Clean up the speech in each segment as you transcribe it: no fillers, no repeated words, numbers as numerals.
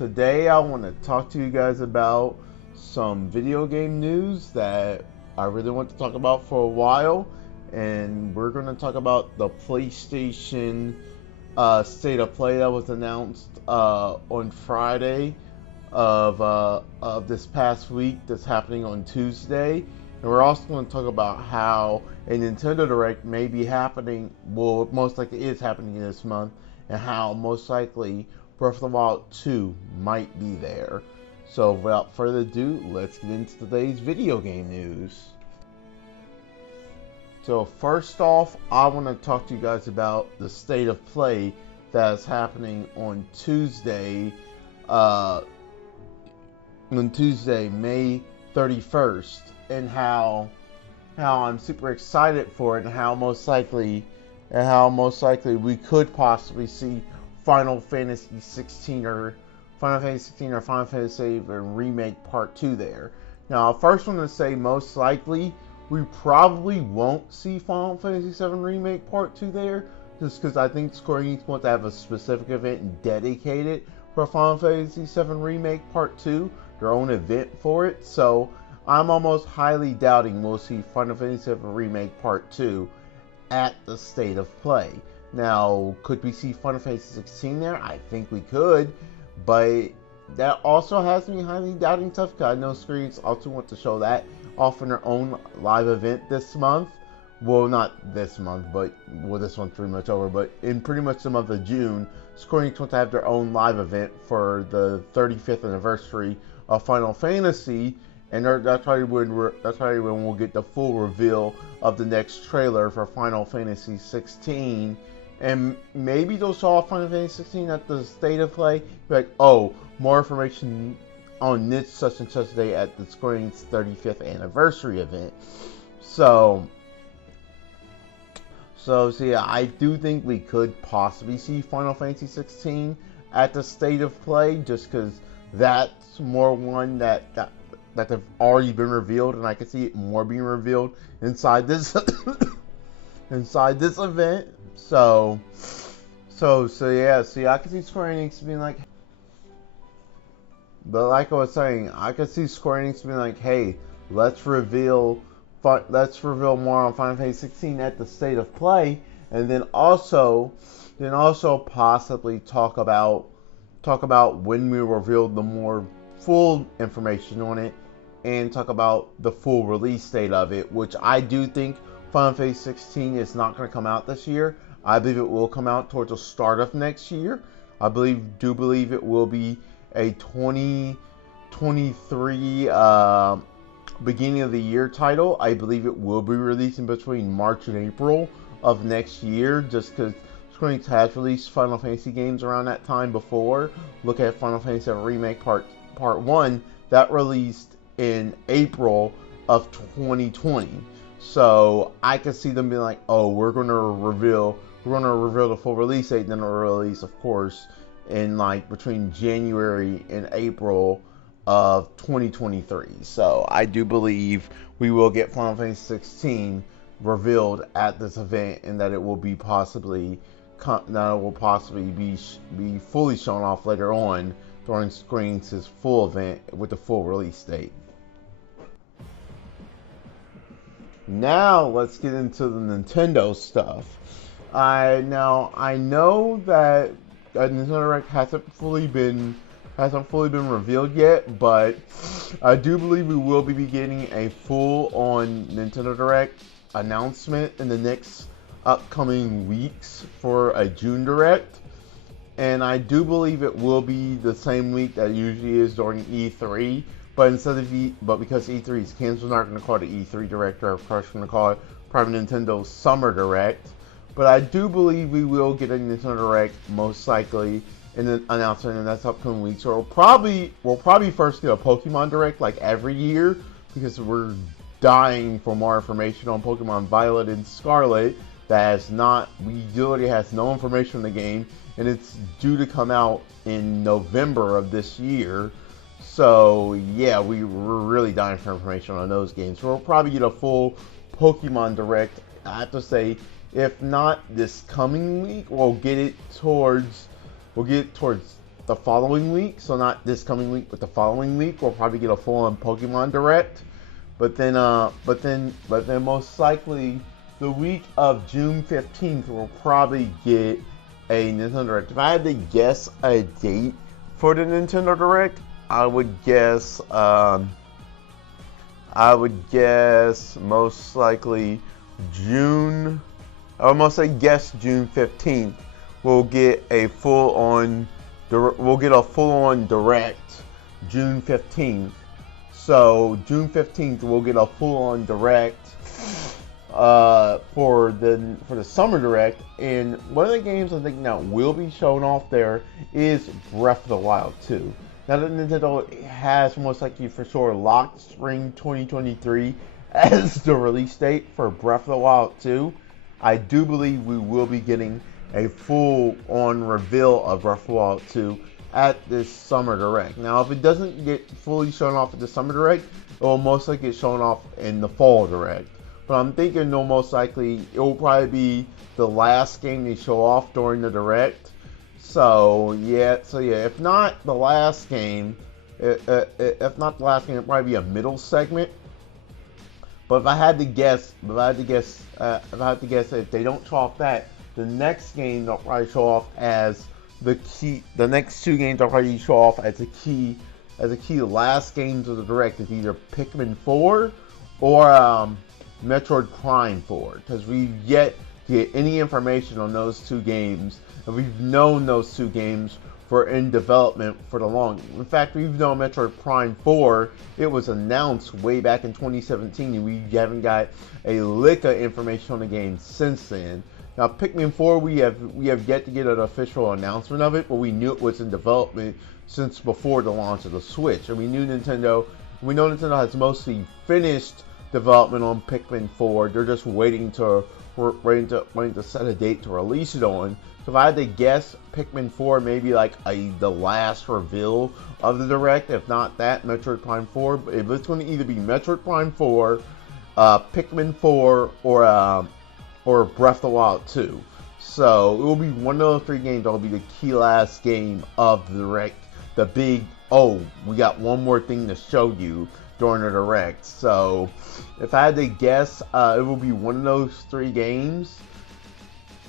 today I want to talk to you guys about some video game news that I really want to talk about for a while, and we're going to talk about the PlayStation State of Play that was announced on Friday of this past week. That's happening on Tuesday, and we're also going to talk about how a Nintendo Direct may be happening. Well, most likely is happening this month, and how most likely Breath of the Wild 2 might be there. So without further ado, let's get into today's video game news. So first off, I want to talk to you guys about the State of Play that is happening on Tuesday, May 31st, and how I'm super excited for it, and how most likely we could possibly see Final Fantasy 16 or Final Fantasy Remake Part 2 there. Now, I first want to say most likely we probably won't see Final Fantasy 7 Remake Part 2 there, just because I think Square Enix wants to have a specific event dedicated for Final Fantasy 7 Remake Part 2, their own event for it. So I'm almost highly doubting we'll see Final Fantasy 7 Remake Part 2 at the State of Play. Now, could we see Final Fantasy 16 there? I think we could, but that also has me highly doubting stuff, because I know Square Enix also want to show that off in their own live event this month. Well, not this month, but this one's pretty much over, but in pretty much the month of June, Square Enix wants to have their own live event for the 35th anniversary of Final Fantasy, and that's probably when we'll get the full reveal of the next trailer for Final Fantasy 16. And maybe they'll show off Final Fantasy 16 at the State of Play. Like, oh, more information on this such and such day at the Square Enix 35th anniversary event. So yeah, I do think we could possibly see Final Fantasy 16 at the State of Play, just because that's more one that have already been revealed, and I can see it more being revealed inside this event. So yeah, see, I can see Square Enix being like, but like I was saying, I could see Square Enix being like, hey, let's reveal more on Final Fantasy 16 at the State of Play, and then also possibly talk about when we reveal the more full information on it, and talk about the full release date of it, which I do think Final Fantasy 16 is not going to come out this year. I believe it will come out towards the start of next year. I do believe it will be a 2023 beginning of the year title. I believe it will be releasing between March and April of next year, just because Square Enix has released Final Fantasy games around that time before. Look at Final Fantasy VII Remake Part 1, that released in April of 2020. So I could see them being like, oh, we're gonna reveal the full release date, then it'll release, of course, in like between January and April of 2023. So I do believe we will get Final Fantasy 16 revealed at this event, and that it will be possibly be fully shown off later on during Square Enix's full event with the full release date. Now let's get into the Nintendo stuff. I know that Nintendo Direct hasn't fully been revealed yet, but I do believe we will be getting a full-on Nintendo Direct announcement in the next upcoming weeks for a June Direct, and I do believe it will be the same week that it usually is during E3. But because E3 is canceled, we're not going to call it the E3 Direct, or of course we're going to call it probably Nintendo Summer Direct. But I do believe we will get a Nintendo Direct most likely in the announcement in the next upcoming week. So we'll probably first get a Pokemon Direct like every year, because we're dying for more information on Pokemon Violet and Scarlet. Literally has no information on the game, and it's due to come out in November of this year. So yeah, we're really dying for information on those games. So we'll probably get a full Pokemon Direct. I have to say, if not this coming week, we'll get it towards the following week. So not this coming week, but the following week, we'll probably get a full-on Pokemon Direct. But then most likely the week of June 15th, we'll probably get a Nintendo Direct. If I had to guess a date for the Nintendo Direct, I would guess most likely June. I would most likely guess June 15th. We'll get a full-on Direct June 15th. So June 15th, we'll get a full-on Direct for the Summer Direct. And one of the games I think that will be shown off there is Breath of the Wild 2. Now that Nintendo has most likely for sure locked spring 2023 as the release date for Breath of the Wild 2, I do believe we will be getting a full-on reveal of Breath of the Wild 2 at this Summer Direct. Now, if it doesn't get fully shown off at the Summer Direct, it will most likely get shown off in the Fall Direct. But I'm thinking it'll most likely, it will probably be the last game they show off during the Direct. So yeah, if not the last game, it'll probably be a middle segment. But if I had to guess, if they don't show off that, the next game they'll probably show off as the key. The next two games they'll probably show off as the key last games of the Direct is either Pikmin 4 or Metroid Prime 4, because we've yet to get any information on those two games, and we've known those two games for in development for the long. In fact, we've known Metroid Prime 4. It was announced way back in 2017, and we haven't got a lick of information on the game since then. Now, Pikmin 4, we have yet to get an official announcement of it, but we knew it was in development since before the launch of the Switch, and we know Nintendo has mostly finished development on Pikmin 4. They're just waiting to set a date to release it on. So if I had to guess, Pikmin 4 may be like the last reveal of the Direct. If not that, Metroid Prime 4. But if it's going to either be Metroid Prime 4, Pikmin 4, or Breath of the Wild 2. So it will be one of those three games that will be the key last game of the Direct. The big, we got one more thing to show you during the Direct. So if I had to guess, it will be one of those three games.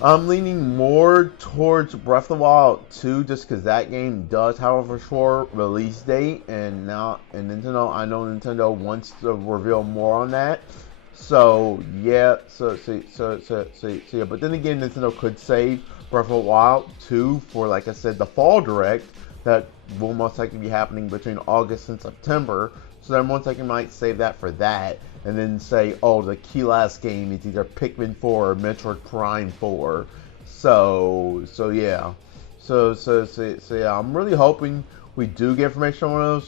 I'm leaning more towards Breath of the Wild 2 just because that game does have a for sure release date, and I know Nintendo wants to reveal more on that. So yeah, so yeah. But then again, Nintendo could save Breath of the Wild 2 for, like I said, the Fall Direct that will most likely be happening between August and September. So then most likely might save that for that, and then say, the key last game is either Pikmin 4 or Metroid Prime 4. So yeah. So yeah, I'm really hoping we do get information on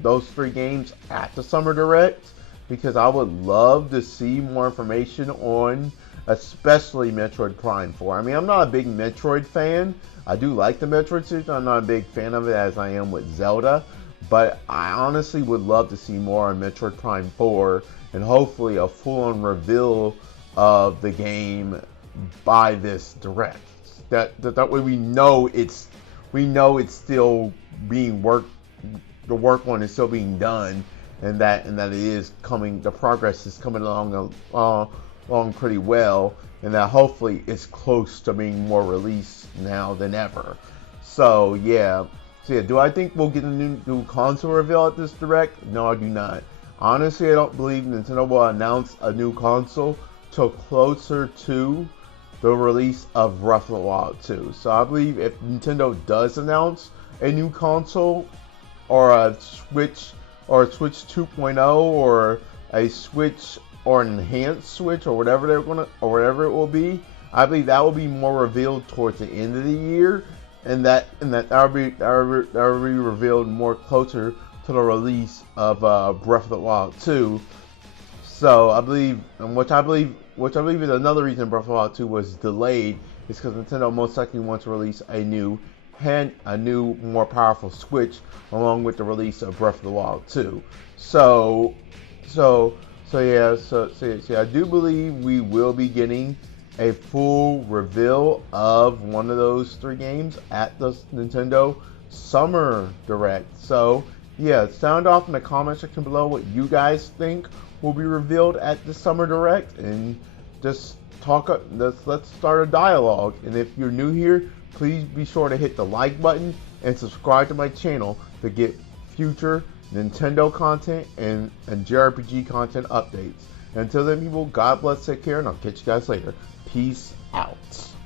those three games at the Summer Direct, because I would love to see more information on especially Metroid Prime 4. I mean, I'm not a big Metroid fan. I do like the Metroid series. I'm not a big fan of it as I am with Zelda. But I honestly would love to see more on Metroid Prime 4, and hopefully a full-on reveal of the game by this Direct. That way we know it's still being worked. The work on is still being done, and that it is coming. The progress is coming along pretty well, and that hopefully it's close to being more released now than ever. So yeah. So yeah, do I think we'll get a new console reveal at this Direct? No, I do not. Honestly, I don't believe Nintendo will announce a new console till closer to the release of Breath of the Wild 2. So I believe if Nintendo does announce a new console, or a Switch 2.0, or a Switch or an enhanced Switch, or whatever it will be, I believe that will be more revealed towards the end of the year. And that will be revealed more closer to the release of Breath of the Wild 2. So I believe, which I believe is another reason Breath of the Wild 2 was delayed, is because Nintendo most likely wants to release a new, more powerful Switch along with the release of Breath of the Wild 2. So yeah, I do believe we will be getting a full reveal of one of those three games at the Nintendo Summer Direct. So yeah, sound off in the comment section below what you guys think will be revealed at the Summer Direct, and just let's start a dialogue. And if you're new here, please be sure to hit the like button and subscribe to my channel to get future Nintendo content and JRPG content updates. And until then, people, God bless, take care, and I'll catch you guys later. Peace out.